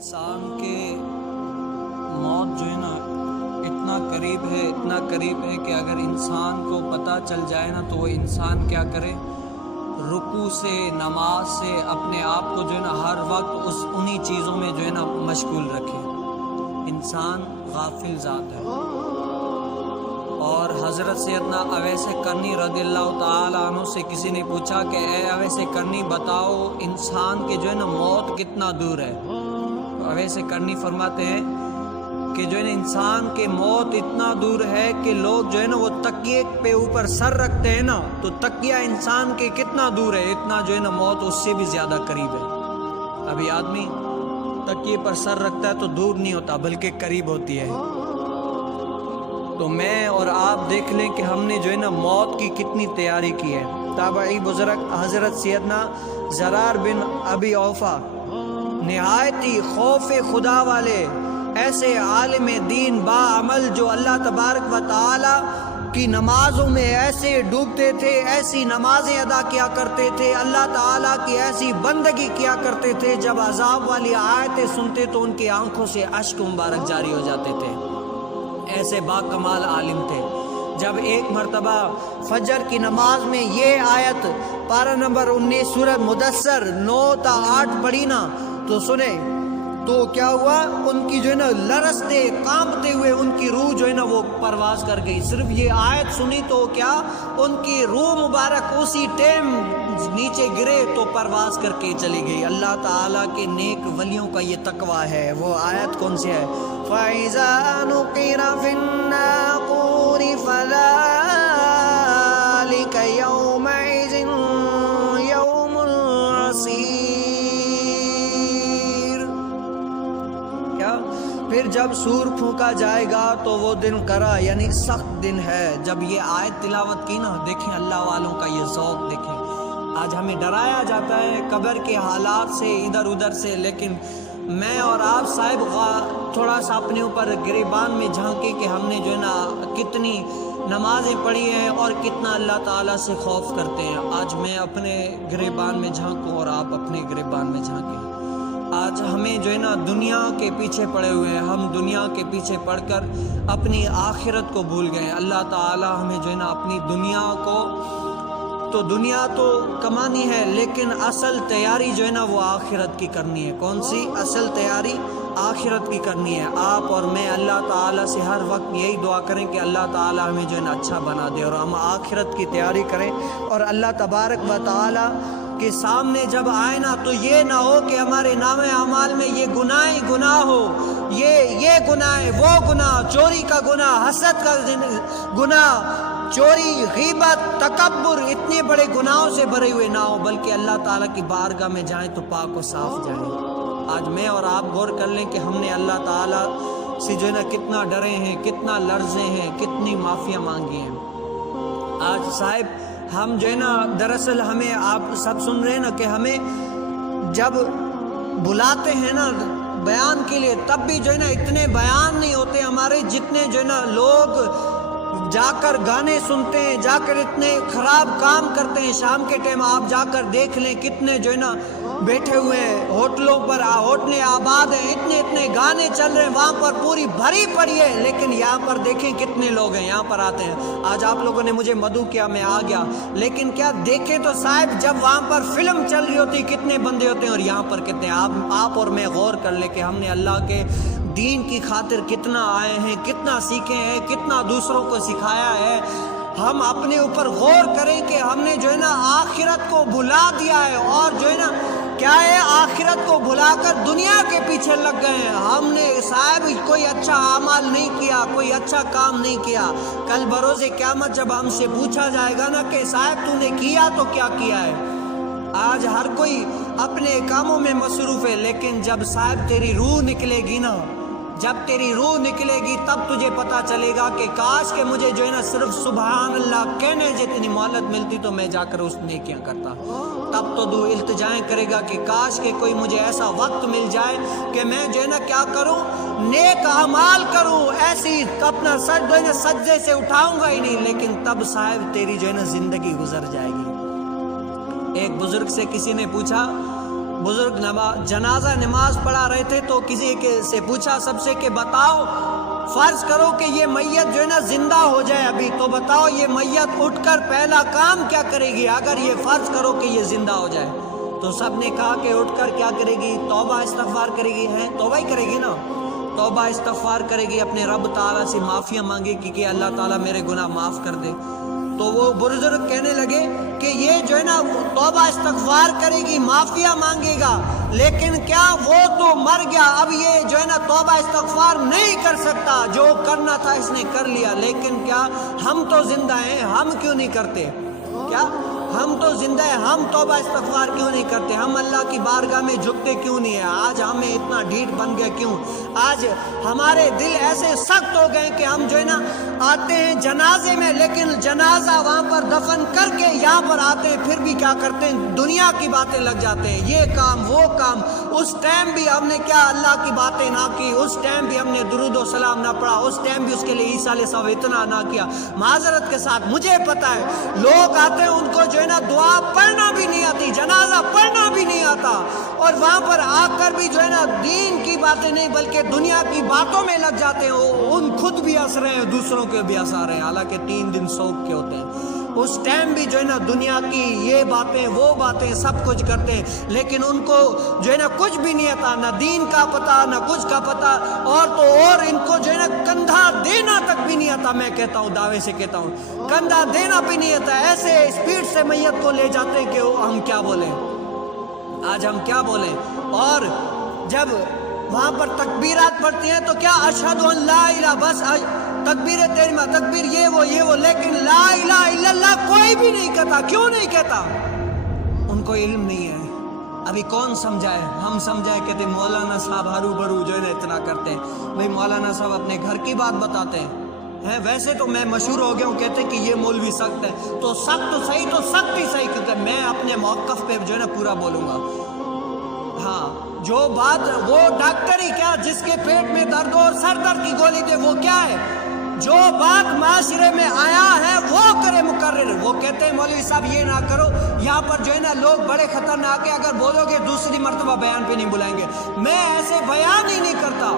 इंसान के मौत जो है ना इतना करीब है कि अगर इंसान को पता चल जाए ना तो वो इंसान क्या करे, रुकू से नमाज से अपने आप को जो है ना हर वक्त उन्हीं चीज़ों में जो है ना मशगूल रखे। इंसान गाफिल ज़ात है। और हज़रत सैयदना अवैस करनी रज़ियल्लाहु ताला अन्हु से किसी ने पूछा कि ए अवैस करनी बताओ इंसान के जो है ना मौत कितना दूर है। तो अवैस करनी फरमाते हैं कि जो है ना इंसान के मौत इतना दूर है कि लोग जो है ना वो तकिए पे ऊपर सर रखते हैं ना, तो तकिया इंसान के कितना दूर है, इतना जो है ना मौत उससे भी ज़्यादा करीब है। अभी आदमी तकिए पर सर रखता है तो दूर नहीं होता बल्कि करीब होती है। तो मैं और आप देख लें कि हमने जो है ना मौत की कितनी तैयारी की है। ताबई बुजुर्ग हज़रत सैयदना ज़रार बिन अबी औफा निहायत ही खौफ खुदा वाले ऐसे आलिम दीन बाअमल जो अल्लाह तबारक व तआला की नमाजों में ऐसे डूबते थे, ऐसी नमाजें अदा किया करते थे, अल्लाह ताला की ऐसी बंदगी किया करते थे, जब अजाब वाली आयतें सुनते तो उनकी आंखों से अश्क मुबारक जारी हो जाते थे। ऐसे बाकमाल आलिम थे। जब एक मरतबा फजर की नमाज में ये आयत पारा नंबर 19 सूरह मुदस्सर 9 ta 8 पढ़ी ना, तो सुने तो क्या हुआ, उनकी जो है ना लरसते कांपते हुए उनकी रूह जो है ना वो परवाज कर गई। सिर्फ ये आयत सुनी तो क्या उनकी रूह मुबारक उसी टाइम नीचे गिरे तो परवाज करके चली गई। अल्लाह ताला के नेक वलियों का ये तकवा है। वो आयत कौन सी है? फ़इज़ा नुक़िरा फ़िन्नाक़ूर फ़ज़ालिका यौमइज़िन यौमुल असीर। क्या? फिर जब सूर फूंका जाएगा तो वो दिन करा, यानी सख्त दिन है। जब ये आयत तिलावत की ना, देखें अल्लाह वालों का ये ज़ौक़ देखें। आज हमें डराया जाता है कब्र के हालात से, इधर उधर से, लेकिन मैं और आप साहिब थोड़ा सा अपने ऊपर गिरेबान में झांके कि हमने जो है ना कितनी नमाजें पढ़ी हैं और कितना अल्लाह ताला से खौफ करते हैं। आज मैं अपने गिरेबान में झांकूं और आप अपने गिरेबान में झांकें। आज हमें जो है ना दुनिया के पीछे पड़े हुए हैं, हम दुनिया के पीछे पड़कर अपनी आखिरत को भूल गए। अल्लाह ताला हमें जो है ना अपनी दुनिया तो कमानी है, लेकिन असल तैयारी जो है ना वो आखिरत की करनी है। कौन सी असल तैयारी? आखिरत की करनी है। आप और मैं अल्लाह ताला से हर वक्त यही दुआ करें कि अल्लाह ताला हमें जो है ना अच्छा बना दे और हम आखिरत की तैयारी करें। और अल्लाह तबारक व तआला के सामने जब आए ना तो ये ना हो कि हमारे नामे अमाल में ये गुनाह हो, ये गुनाह, वो गुनाह, चोरी का गुनाह, हसद का गुनाह, चोरी, गीबत, तकब्बुर, इतने बड़े गुनाहों से भरे हुए ना हो, बल्कि अल्लाह ताला की बारगाह में जाएं तो पाक व साफ जाएं। आज मैं और आप गौर कर लें कि हमने अल्लाह ताला से जो है ना कितना डरे हैं, कितना लर्जे हैं, कितनी माफ़िया मांगी हैं। आज साहिब हम जो है ना दरअसल हमें, आप सब सुन रहे हैं ना, कि हमें जब बुलाते हैं ना बयान के लिए तब भी जो है ना इतने बयान नहीं होते हमारे, जितने जो है ना लोग जाकर गाने सुनते हैं, जाकर इतने खराब काम करते हैं। शाम के टाइम आप जाकर देख लें कितने जो है ना बैठे हुए हैं होटलों पर, होटलें आबाद हैं, इतने गाने चल रहे हैं, वहाँ पर पूरी भरी पड़ी है, लेकिन यहाँ पर देखें कितने लोग हैं यहाँ पर आते हैं। आज आप लोगों ने मुझे मधु किया, मैं आ गया, लेकिन क्या देखें तो साहब जब वहाँ पर फिल्म चल रही होती कितने बंदे होते हैं और यहाँ पर कितने। आप और मैं गौर कर ले कि हमने अल्लाह के दीन की खातिर कितना आए हैं, कितना सीखे हैं, कितना दूसरों को सिखाया है। हम अपने ऊपर गौर करें कि हमने जो है ना आखिरत को भुला दिया है, और जो है ना क्या है, आखिरत को भुलाकर दुनिया के पीछे लग गए हैं। हमने साहब कोई अच्छा अमल नहीं किया, कोई अच्छा काम नहीं किया। कल बरोज़े क़यामत जब हमसे पूछा जाएगा ना कि साहब तूने किया तो क्या किया है। आज हर कोई अपने कामों में मसरूफ़ है, लेकिन जब साहब तेरी रूह निकलेगी ना, जब तेरी रूह निकलेगी तब तुझे पता चलेगा कि काश के मुझे जो है ना सिर्फ सुभान अल्लाह कहने जितनी मोहलत मिलती तो मैं जाकर उस नेकियां करता। तब तो तू इल्तिजाएं करेगा कि काश के कोई मुझे ऐसा वक्त मिल जाए कि मैं जो है ना क्या करूं, नेक अमाल करूं, ऐसी अपना सर जो है ना सज्जे से उठाऊंगा ही नहीं, लेकिन तब साहब तेरी जो है ना जिंदगी गुजर जाएगी। एक बुजुर्ग से किसी ने पूछा बुजुर्ग जनाजा नमाज पढ़ा रहे थे तो किसी के से पूछा सबसे कि बताओ, फर्ज करो कि ये मैयत जो है ना जिंदा हो जाए अभी, तो बताओ ये मैयत उठकर पहला काम क्या करेगी अगर ये फर्ज करो कि ये जिंदा हो जाए। तो सब ने कहा कि उठकर क्या करेगी, तौबा इस्तगफार करेगी। है तौबा ही करेगी ना, तौबा इस्तगफार करेगी, अपने रब ताला से माफ़िया मांगेगी कि अल्लाह ताला मेरे गुनाह माफ़ कर दे। तो वो बुजुर्ग कहने लगे कि ये जो है ना तौबा इस्तगफार करेगी, माफ़िया मांगेगा, लेकिन क्या वो तो मर गया, अब ये जो है ना तौबा इस्तगफार नहीं कर सकता, जो करना था इसने कर लिया। लेकिन क्या हम तो जिंदा हैं, हम क्यों नहीं करते? क्या हम तो जिंदा है, हम तौबा इस्तगफार क्यों नहीं करते? हम अल्लाह की बारगाह में झुकते क्यों नहीं है? आज हमें इतना ढीठ बन गया क्यों? आज हमारे दिल ऐसे सख्त हो गए कि हम जो है ना आते हैं जनाजे में, लेकिन जनाजा वहाँ पर दफन करके यहाँ पर आते हैं, फिर भी क्या करते हैं, दुनिया की बातें लग जाते हैं, ये काम वो काम। उस टाइम भी हमने क्या अल्लाह की बातें ना की, उस टाइम भी हमने दुरूद व सलाम ना पढ़ा, उस टाइम भी उसके लिए ईसा अलैहि सलाम इतना ना किया। माजरत के साथ मुझे पता है लोग आते हैं उनको जो है ना दुआ पढ़ना भी नहीं आती, जनाजा पढ़ना भी नहीं आता, और वहाँ पर आकर भी जो है ना दीन की बातें नहीं बल्कि दुनिया की बातों में लग जाते हैं। उन खुद भी हंस रहे हैं, दूसरों के भी हंसा रहे हैं, हालांकि 3 दिन शौक के होते हैं। उस टाइम भी जो है ना दुनिया की ये बातें वो बातें सब कुछ करते हैं, लेकिन उनको जो है ना कुछ भी नहीं आता, ना दीन का पता ना कुछ का पता, और तो और इनको जो है ना कंधा देना तक भी नहीं आता। मैं कहता हूँ, दावे से कहता हूँ, कंधा देना भी नहीं आता। ऐसे स्पीड से मैयत को ले जाते हैं कि हम क्या बोलें, आज हम क्या बोलें। और जब वहाँ पर तकबीरात पढ़ती हैं तो क्या अशहदु अन ला इलाहा, बस तकबीर तहरीमा, तकबीर ये वो, लेकिन ला इलाहा इल्लल्लाह कोई भी नहीं कहता। क्यों नहीं कहता? उनको इल्म नहीं है। अभी कौन समझाए? हम समझाए, कहते मौलाना साहब हरू भरू जो है ना इतना करते हैं। भाई मौलाना साहब अपने घर की बात बताते हैं, वैसे तो मैं मशहूर हो गया हूँ, कहते हैं कि ये मौलवी सख्त है, तो सख्त तो सही, तो सख्त ही सही, क्योंकि मैं अपने मौक़िफ़ पे जो है ना पूरा बोलूँगा। हाँ, जो बात वो डॉक्टर ही क्या जिसके पेट में दर्द हो और सर दर्द की गोली दे, वो क्या है? जो बात माशरे में आया है वो करे मुकर्रिर। वो कहते हैं मौलवी साहब ये ना करो, यहाँ पर जो है ना लोग बड़े खतरनाक है, अगर बोलोगे दूसरी मर्तबा बयान पे नहीं बुलाएंगे। मैं ऐसे बयान ही नहीं करता।